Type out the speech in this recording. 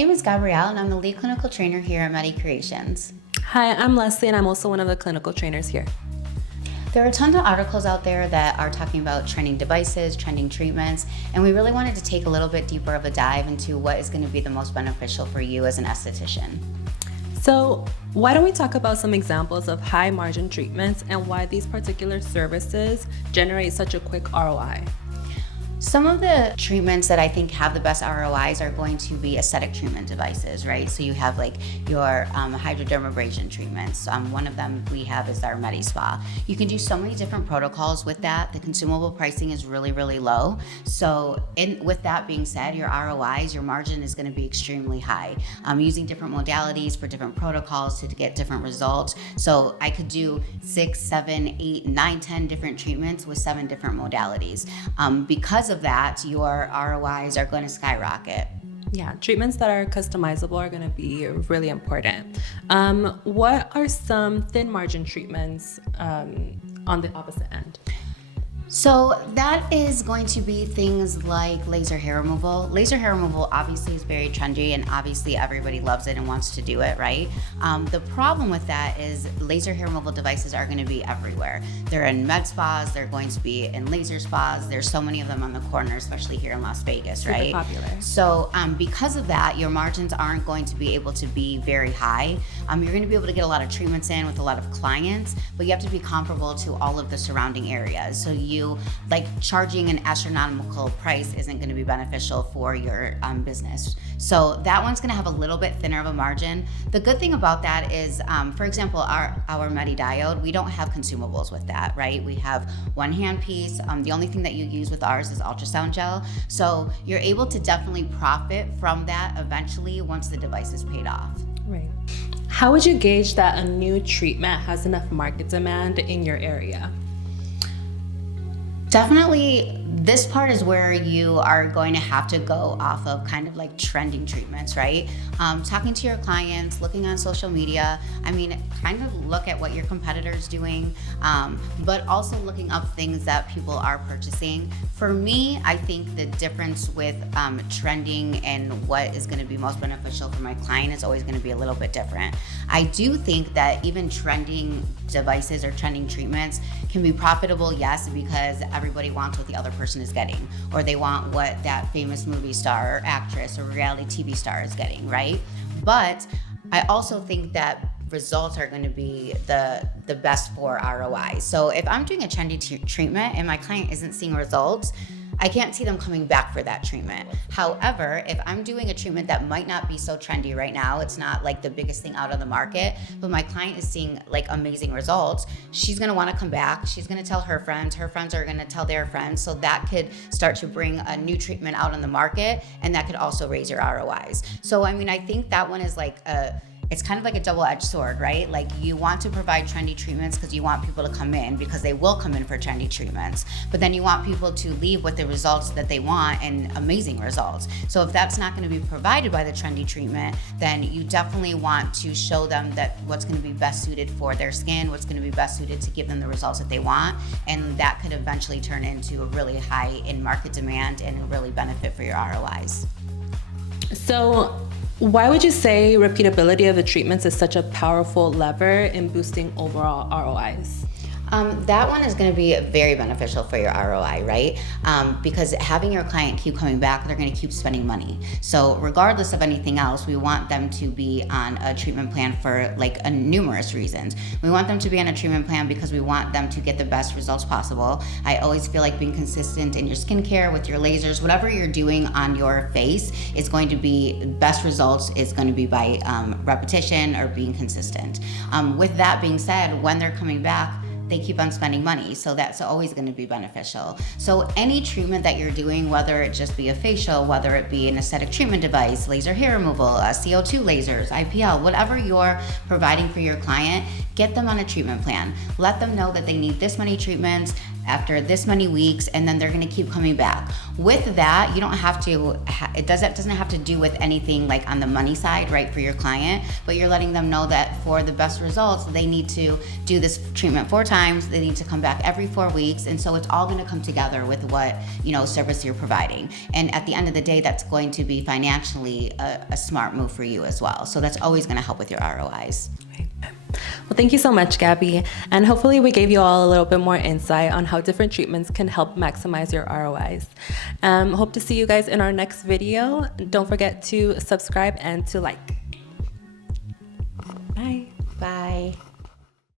name is Gabrielle, and I'm the lead clinical trainer here at Medicreations. Hi, I'm Leslie, and I'm also one of the clinical trainers here. There are tons of articles out there that are talking about trending devices, trending treatments, and we really wanted to take a little bit deeper of a dive into what is going to be the most beneficial for you as an esthetician. So why don't we talk about some examples of high margin treatments and why these particular services generate such a quick ROI? Some of the treatments that I think have the best ROIs are going to be aesthetic treatment devices, right? So you have like your hydrodermabrasion treatments. One of them we have is our Medi-Spa. You can do so many different protocols with that. The consumable pricing is really, really low. So with that being said, your ROIs, your margin is gonna be extremely high. Using different modalities for different protocols to get different results. So I could do 6, 7, 8, 9, 10 different treatments with 7 different modalities. Because of that, your ROIs are going to skyrocket. Yeah, treatments that are customizable are going to be really important. What are some thin margin treatments on the opposite end? So that is going to be things like laser hair removal. Laser hair removal obviously is very trendy and obviously everybody loves it and wants to do it, right? The problem with that is laser hair removal devices are going to be everywhere. They're in med spas, they're going to be in laser spas. There's so many of them on the corner, especially here in Las Vegas, right? Super popular. So because of that, your margins aren't going to be able to be very high. You're going to be able to get a lot of treatments in with a lot of clients, but you have to be comparable to all of the surrounding areas. So like charging an astronomical price isn't going to be beneficial for your business. So that one's going to have a little bit thinner of a margin. The good thing about that is, for example, our Medi diode, we don't have consumables with that, right? We have one hand piece. The only thing that you use with ours is ultrasound gel. So you're able to definitely profit from that eventually once the device is paid off. Right. How would you gauge that a new treatment has enough market demand in your area? Definitely, this part is where you are going to have to go off of kind of like trending treatments, right? Talking to your clients, looking on social media. I mean, kind of look at what your competitor's doing, but also looking up things that people are purchasing. For me, I think the difference with trending and what is going to be most beneficial for my client is always going to be a little bit different. I do think that even trending devices or trending treatments can be profitable, yes, because everybody wants what the other person is getting, or they want what that famous movie star or actress or reality TV star is getting, right? But I also think that results are going to be the best for ROI. So if I'm doing a trendy treatment and my client isn't seeing results, I can't see them coming back for that treatment. However, if I'm doing a treatment that might not be so trendy right now, it's not like the biggest thing out of the market, but my client is seeing like amazing results, she's gonna wanna come back, she's gonna tell her friends are gonna tell their friends, so that could start to bring a new treatment out on the market, and that could also raise your ROIs. So I mean, I think that one is like it's kind of like a double-edged sword, right? Like you want to provide trendy treatments because you want people to come in because they will come in for trendy treatments. But then you want people to leave with the results that they want and amazing results. So if that's not going to be provided by the trendy treatment, then you definitely want to show them that what's going to be best suited for their skin, what's going to be best suited to give them the results that they want. And that could eventually turn into a really high in market demand and a really benefit for your ROIs. So why would you say repeatability of the treatments is such a powerful lever in boosting overall ROIs? That one is going to be very beneficial for your ROI, right? Because having your client keep coming back, they're going to keep spending money. So regardless of anything else, we want them to be on a treatment plan for like numerous reasons. We want them to be on a treatment plan because we want them to get the best results possible. I always feel like being consistent in your skincare, with your lasers, whatever you're doing on your face is going to be best results is going to be by repetition or being consistent. With that being said, when they're coming back, they keep on spending money, so that's always going to be beneficial. So any treatment that you're doing, whether it just be a facial, whether it be an aesthetic treatment device, laser hair removal, CO2 lasers, IPL, whatever you're providing for your client, get them on a treatment plan. Let them know that they need this many treatments. after this many weeks, and then they're going to keep coming back. With that, you don't have to, it doesn't have to do with anything like on the money side, right, for your client, but you're letting them know that for the best results, they need to do this treatment 4 times, they need to come back every 4 weeks, and so it's all going to come together with what, service you're providing. And at the end of the day, that's going to be financially a smart move for you as well. So that's always going to help with your ROIs. Well, thank you so much, Gabby. And hopefully we gave you all a little bit more insight on how different treatments can help maximize your ROIs. Hope to see you guys in our next video. Don't forget to subscribe and to like. Bye. Bye.